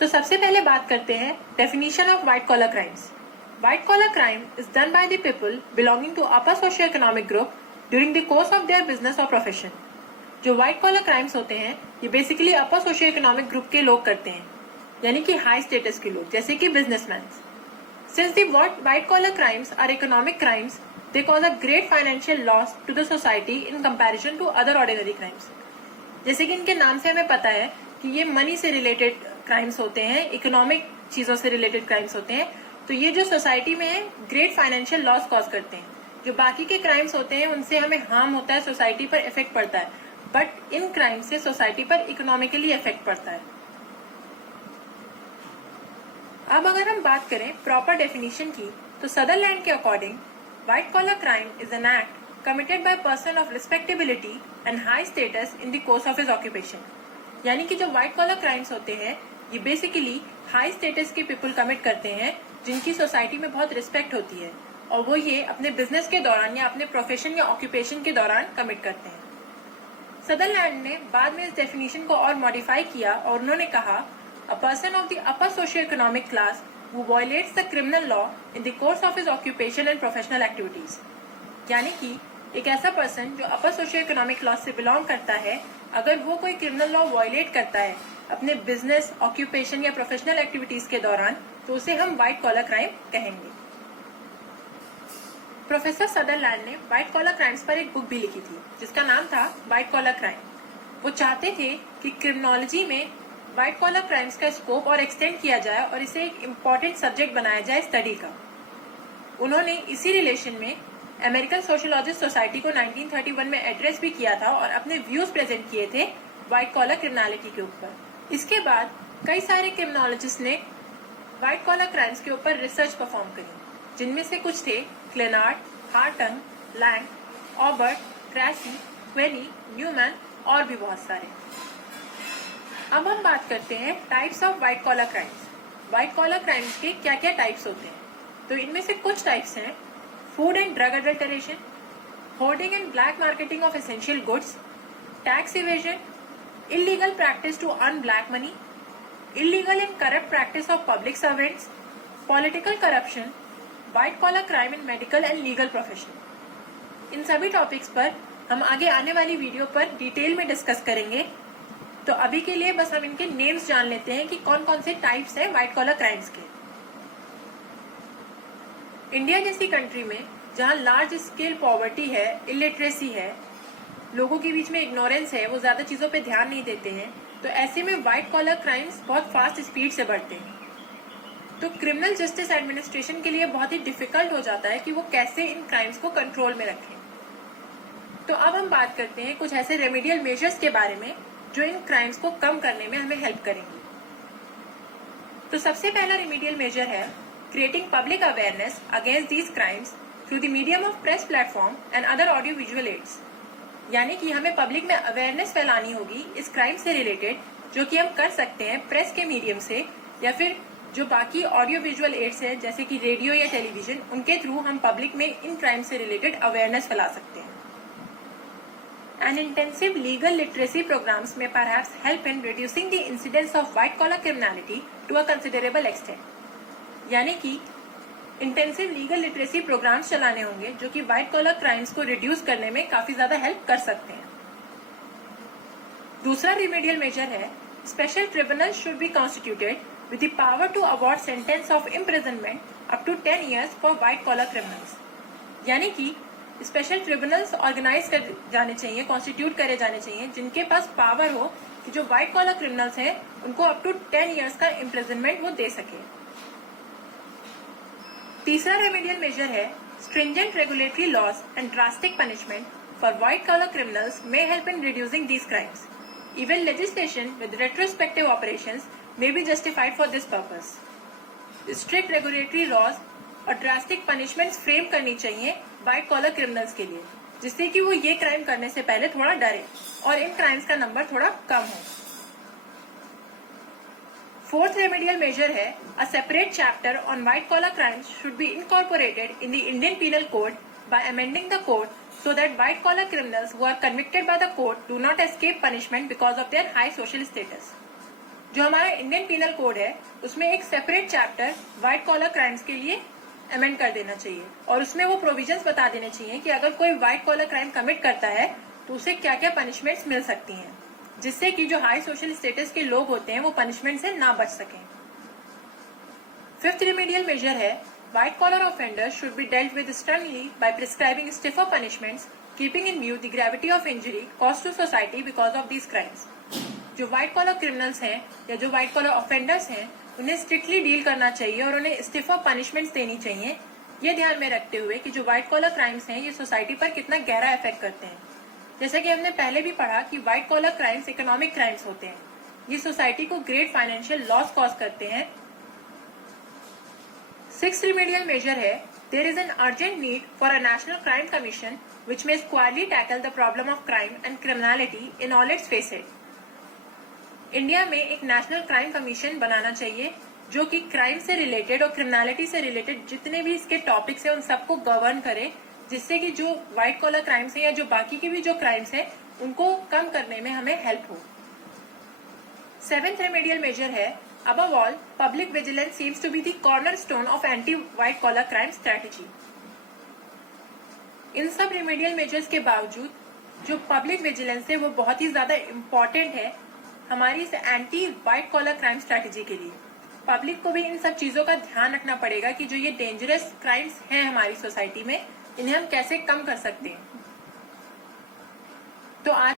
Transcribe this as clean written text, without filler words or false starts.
तो सबसे पहले बात करते हैं definition of white collar crimes. White collar crime is done by the people belonging to upper socio economic group during the course of their business और profession. जो white collar crimes होते हैं ये basically upper socio economic group के लोग करते हैं, यानी कि हाई स्टेटस के लोग, जैसे कि businessman. Since the white collar crimes are economic crimes, they cause a great financial loss to the society in comparison to other ordinary crimes। जैसे कि इनके नाम से हमें पता है कि ये मनी से रिलेटेड क्राइम्स होते हैं, इकोनॉमिक चीजों से रिलेटेड क्राइम्स होते हैं, तो ये जो सोसाइटी में है ग्रेट फाइनेंशियल लॉस कॉज करते हैं। जो बाकी के क्राइम्स होते हैं उनसे हमें हार्म होता है, सोसाइटी पर इफेक्ट पड़ता है, बट इन क्राइम से सोसाइटी पर इकोनॉमिकली इफेक्ट पड़ता है। अब अगर हम बात करें प्रॉपर डेफिनेशन की, तो सदरलैंड के according white collar crime is an act committed by a person of respectability and high status in the course of his occupation। यानी कि जो white collar crimes होते हैं ये बेसिकली हाई स्टेटस के पीपल कमिट करते हैं जिनकी सोसाइटी में बहुत रिस्पेक्ट होती है, और वो ये अपने बिजनेस के दौरान या अपने प्रोफेशन या ऑक्यूपेशन के दौरान कमिट करते हैं। सदरलैंड ने बाद में इस डेफिनेशन को और मॉडिफाई किया और उन्होंने कहा a person of the upper socio economic class who violates the criminal law in the course of his occupation and professional activities। यानी कि एक ऐसा पर्सन जो अपर सोशियो इकोनॉमिक क्लास से बिलोंग करता है, अगर वो कोई क्रिमिनल लॉ वायलेट करता है अपने बिजनेस, ऑक्यूपेशन या प्रोफेशनल एक्टिविटीज के दौरान, तो उसे हम व्हाइट कॉलर क्राइम कहेंगे। प्रोफेसर सदरलैंड ने व्हाइट कॉलर क्राइम्स पर एक बुक भी लिखी थी जिसका नाम था व्हाइट कॉलर क्राइम। वो चाहते थे कि क्रिमिनोलॉजी में व्हाइट कॉलर क्राइम्स का स्कोप और एक्सटेंड किया जाए और इसे एक इम्पॉर्टेंट सब्जेक्ट बनाया जाए स्टडी का। उन्होंने इसी रिलेशन में अमेरिकन सोशियोलॉजिस्ट सोसाइटी को 1931 में एड्रेस भी किया था और अपने व्यूज प्रेजेंट किए थे व्हाइट कॉलर क्रिमिनलिटी के ऊपर। इसके बाद कई सारे क्रिमिनोलॉजिस्ट ने व्हाइट कॉलर क्राइम्स के ऊपर रिसर्च परफॉर्म करी, जिनमें से कुछ थे क्लेनार्ड, हार्टंग, लैंग, ऑबर्ट, ट्रैसी, क्वेनी, न्यूमैन और भी बहुत सारे। अब हम बात करते हैं types of white collar crimes. White collar crimes के क्या क्या टाइप्स होते हैं, तो इनमें से कुछ टाइप्स हैं food and drug adulteration, hoarding and black marketing of essential goods, tax evasion, illegal practice to earn black money, illegal and corrupt practice of public servants, political corruption, white collar crime in medical and legal profession. इन सभी topics पर हम आगे आने वाली video पर detail में discuss करेंगे। तो अभी के लिए बस हम इनके नेम्स जान लेते हैं कि कौन कौन से टाइप्स हैं व्हाइट कॉलर क्राइम्स के। इंडिया जैसी कंट्री में जहां लार्ज स्केल पॉवर्टी है, इलिटरेसी है, लोगों के बीच में इग्नोरेंस है, वो ज्यादा चीजों पे ध्यान नहीं देते हैं, तो ऐसे में व्हाइट कॉलर क्राइम्स बहुत फास्ट स्पीड से बढ़ते हैं। तो क्रिमिनल जस्टिस एडमिनिस्ट्रेशन के लिए बहुत ही डिफिकल्ट हो जाता है कि वो कैसे इन क्राइम्स को कंट्रोल में रखें। तो अब हम बात करते हैं कुछ ऐसे रेमेडियल मेजर्स के बारे में जो इन क्राइम्स को कम करने में हमें हेल्प करेंगे। तो सबसे पहला रेमेडियल मेजर है creating public awareness against these crimes through the medium of press platform and other audio visual aids. यानी कि हमें पब्लिक में अवेयरनेस फैलानी होगी इस क्राइम से रिलेटेड, जो कि हम कर सकते हैं प्रेस के मीडियम से या फिर जो बाकी ऑडियो विजुअल एड्स है जैसे कि रेडियो या टेलीविजन, उनके थ्रू हम पब्लिक में इन क्राइम से रिलेटेड अवेयरनेस फैला सकते हैं। And intensive legal literacy programs may perhaps help in reducing the incidence of white collar criminality to a considerable extent। यानी कि इंटेंसिव लीगल लिटरेसी प्रोग्राम्स चलाने होंगे जो कि व्हाइट कॉलर क्राइम्स को रिड्यूस करने में काफी ज्यादा हेल्प कर सकते हैं। दूसरा रिमेडियल मेजर है special tribunal should be constituted with the power to award sentence of imprisonment up to 10 years for white collar criminals. यानी कि स्पेशल ट्रिब्यूनल्स ऑर्गेनाइज कर जाने चाहिए, कॉन्स्टिट्यूट करे जाने चाहिए, जिनके पास पावर हो कि जो व्हाइट कॉलर क्रिमिनल्स हैं उनको अप टू 10 years का इम्प्रिजनमेंट वो दे सके। तीसरा रेमेडियल मेजर है stringent regulatory laws and drastic punishment for white collar criminals may help in reducing these crimes. Even legislation with retrospective operations may be justified for this purpose. Strict regulatory laws और drastic punishments frame करनी चाहिए white collar criminals के लिए, जिससे कि वो ये crime करने से पहले थोड़ा डरे और इन क्राइम्स का नंबर थोड़ा कम हो। फोर्थ रेमेडियल मेजर है a separate chapter on white collar crimes should be incorporated in the Indian penal code by amending the code so that white collar criminals who are convicted by the court do not escape punishment because of their high social status। जो हमारा Indian penal code है उसमें एक separate chapter white collar crimes के लिए amend कर देना चाहिए और उसमें वो प्रोविजंस बता देने चाहिए कि अगर कोई व्हाइट कॉलर क्राइम कमिट करता है तो उसे क्या क्या पनिशमेंट्स मिल सकती हैं, जिससे कि जो हाई सोशल स्टेटस के लोग होते हैं वो पनिशमेंट से ना बच सकें। फिफ्थ रिमेडियल मेजर है white collar offenders should be dealt with sternly by prescribing stiffer punishments keeping in view the gravity of injury cause to society because of these crimes. जो व्हाइट कॉलर क्रिमिनल्स हैं या जो white collar offenders हैं उन्हें strictly deal करना चाहिए और उन्हें स्टिफर पनिशमेंट्स देनी चाहिए, ये ध्यान में रखते हुए कि जो व्हाइट कॉलर क्राइम्स हैं ये सोसाइटी पर कितना गहरा इफेक्ट करते हैं। जैसे कि हमने पहले भी पढ़ा कि white collar crimes economic crimes होते हैं, ये सोसाइटी को ग्रेट फाइनेंशियल लॉस कॉज करते हैं। सिक्स्थ रिमेडियल मेजर है there is an urgent need for a national crime commission which may squarely tackle the problem of crime and criminality in all its facets. India में एक national crime commission बनाना चाहिए जो कि crime से related और criminality से related जितने भी इसके टॉपिक्स हैं उन सबको गवर्न करे, जिससे कि जो व्हाइट कॉलर क्राइम्स हैं या जो बाकी के भी जो क्राइम्स हैं उनको कम करने में हमें हेल्प हो। सेवेंथ रेमेडियल मेजर है above all public vigilance seems to be the cornerstone of anti white collar crime strategy. इन सब रेमेडियल मेजर्स के बावजूद जो पब्लिक विजिलेंस है वो बहुत ही ज्यादा इम्पोर्टेंट है हमारी इस anti white collar crime strategy के लिए। पब्लिक को भी इन सब चीजों का ध्यान रखना पड़ेगा कि जो ये डेंजरस क्राइम्स हैं हमारी सोसाइटी में इन्हें हम कैसे कम कर सकते हैं। तो आज